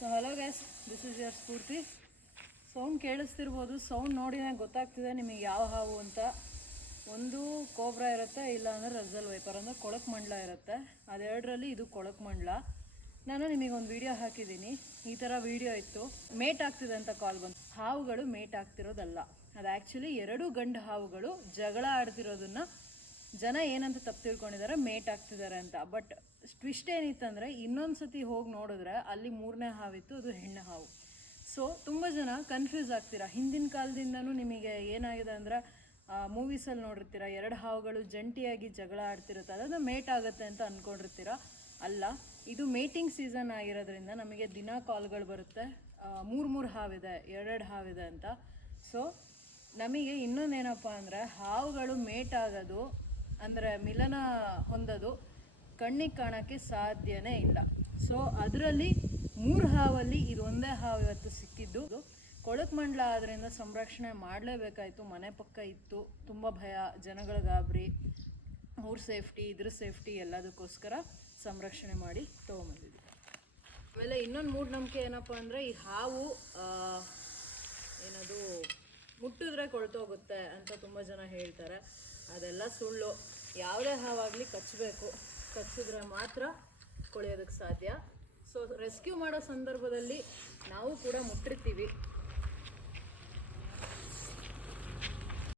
So hello guys, this is your Spoorthi. Sound ಕೇಳಿಸ್ತಿರ್ಬೋದು. Sound ನೋಡಿನೇ ಗೊತ್ತಾಗ್ತಿದೆ ನಿಮಗೆ ಯಾವ ಹಾವು ಅಂತ. ಒಂದು ಕೋಬ್ರಾ ಇರುತ್ತೆ, ಇಲ್ಲ ಅಂದರೆ ರಜಲ್ ವೈಪರ್ ಅಂದರೆ ಕೊಳಕು ಮಂಡಲ ಇರುತ್ತೆ. ಅದೆರಡರಲ್ಲಿ ಇದು ಕೊಳಕು ಮಂಡಲ. ನಾನು ನಿಮಗೊಂದು ವಿಡಿಯೋ ಹಾಕಿದ್ದೀನಿ. ಈ ಥರ ವಿಡಿಯೋ ಇತ್ತು, ಮೇಟ್ ಆಗ್ತಿದೆ ಅಂತ ಕಾಲ್ ಬಂತು. ಹಾವುಗಳು ಮೇಟ್ ಆಗ್ತಿರೋದಲ್ಲ, ಅದು ಆ್ಯಕ್ಚುಲಿ ಎರಡು ಗಂಡು ಹಾವುಗಳು ಜಗಳ ಆಡ್ತಿರೋದನ್ನು ಜನ ಏನಂತ ತಪ್ಪು ತಿಳ್ಕೊಂಡಿದ್ದಾರೆ, ಮೇಟ್ ಆಗ್ತಿದ್ದಾರೆ ಅಂತ. ಬಟ್ ಟ್ವಿಸ್ಟ್ ಏನಿತ್ತಂದರೆ, ಇನ್ನೊಂದು ಸತಿ ಹೋಗಿ ನೋಡಿದ್ರೆ ಅಲ್ಲಿ ಮೂರನೇ ಹಾವಿತ್ತು, ಅದು ಹೆಣ್ಣು ಹಾವು. ಸೊ ತುಂಬ ಜನ ಕನ್ಫ್ಯೂಸ್ ಆಗ್ತೀರಾ. ಹಿಂದಿನ ಕಾಲದಿಂದನೂ ನಿಮಗೆ ಏನಾಗಿದೆ ಅಂದರೆ, ಮೂವೀಸಲ್ಲಿ ನೋಡಿರ್ತೀರ, ಎರಡು ಹಾವುಗಳು ಜಂಟಿಯಾಗಿ ಜಗಳ ಆಡ್ತಿರುತ್ತೆ, ಅದನ್ನು ಮೇಟ್ ಆಗುತ್ತೆ ಅಂತ ಅಂದ್ಕೊಂಡಿರ್ತೀರ. ಅಲ್ಲ, ಇದು ಮೇಟಿಂಗ್ ಸೀಸನ್ ಆಗಿರೋದ್ರಿಂದ ನಮಗೆ ದಿನ ಕಾಲ್ಗಳು ಬರುತ್ತೆ, ಮೂರು ಹಾವಿದೆ, ಎರಡು ಹಾವಿದೆ ಅಂತ. ಸೊ ನಮಗೆ ಇನ್ನೊಂದೇನಪ್ಪ ಅಂದರೆ, ಹಾವುಗಳು ಮೇಟ್ ಆಗೋದು ಅಂದರೆ ಮಿಲನ ಹೊಂದೋದು ಕಣ್ಣಿಗೆ ಕಾಣೋಕ್ಕೆ ಸಾಧ್ಯನೇ ಇಲ್ಲ. ಸೊ ಅದರಲ್ಲಿ 3 ಹಾವಲ್ಲಿ ಇದು ಒಂದೇ ಹಾವು ಇವತ್ತು ಸಿಕ್ಕಿದ್ದು. ಕೊಳಕು ಮಂಡಲ ಆದ್ದರಿಂದ ಸಂರಕ್ಷಣೆ ಮಾಡಲೇಬೇಕಾಯಿತು. ಮನೆ ಪಕ್ಕ ಇತ್ತು, ತುಂಬ ಭಯ, ಜನಗಳ ಗಾಬರಿ, ಅವ್ರ ಸೇಫ್ಟಿ, ಇದ್ರ ಸೇಫ್ಟಿ ಎಲ್ಲದಕ್ಕೋಸ್ಕರ ಸಂರಕ್ಷಣೆ ಮಾಡಿ ತೊಗೊಂಬಂದಿದ್ವಿ. ಆಮೇಲೆ ಇನ್ನೊಂದು ಮೂಢನಂಬಿಕೆ ಏನಪ್ಪ ಅಂದರೆ, ಈ ಹಾವು ಏನದು ಮುಟ್ಟಿದ್ರೆ ಕೊಳ್ತೋಗುತ್ತೆ ಅಂತ ತುಂಬ ಜನ ಹೇಳ್ತಾರೆ. ಅದೆಲ್ಲ ಸುಳ್ಳು. ಯಾವುದೇ ಹಾವಾಗಲಿ ಕಚ್ಚಬೇಕು, ಕಚ್ಚಿದ್ರೆ ಮಾತ್ರ ಕೊಳೆಯೋದಕ್ಕೆ ಸಾಧ್ಯ. ಸೊ ರೆಸ್ಕ್ಯೂ ಮಾಡೋ ಸಂದರ್ಭದಲ್ಲಿ ನಾವು ಕೂಡ ಮುಟ್ಟಿರ್ತೀವಿ,